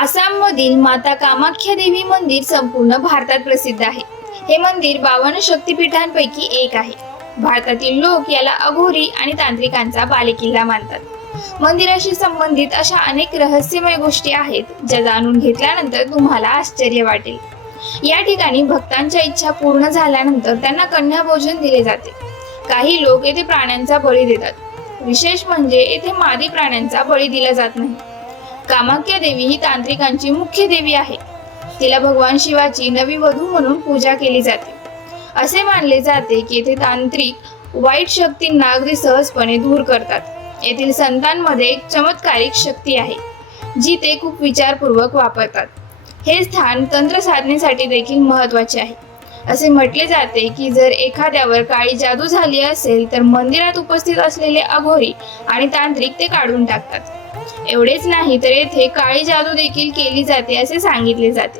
आसाममधील माता कामाख्या देवी मंदिर संपूर्ण भारतात प्रसिद्ध आहे। हे मंदिर 52 शक्तिपीठांपैकी एक आहे। भारतातील लोक याला अघोरी आणि तांत्रिकांचा बालेकिल्ला मानतात। मंदिराशी संबंधित अशा अनेक रहस्यमय गोष्टी आहेत ज्या जाणून घेतल्यानंतर तुम्हाला आश्चर्य वाटेल। या ठिकाणी भक्तांच्या इच्छा पूर्ण झाल्यानंतर त्यांना कन्या भोजन दिले जाते। काही लोक येथे प्राण्यांचा बळी देतात। विशेष म्हणजे येथे मादी प्राण्यांचा बळी दिला जात नाही। कामाख्या देवी ही तांत्रिकांची मुख्य देवी आहे। तिला भगवान शिवाची नवी वधू म्हणून पूजा केली जाते। असे मानले जाते की येथे तांत्रिक वाईट शक्तींना अगदी सहजपणे दूर करतात। येथील संतांमध्ये एक चमत्कारिक शक्ती आहे जी ते खूप विचारपूर्वक वापरतात। हे स्थान तंत्र साधनेसाठी देखील महत्त्वाचे आहे। असे म्हटले जाते की जर एखाद्यावर काळी जादू झाली असेल तर मंदिरात उपस्थित असलेले अघोरी आणि तांत्रिक ते काढून टाकतात। एवढेच नाही तर येथे काळी जादू देखील केली जाते असे सांगितले जाते।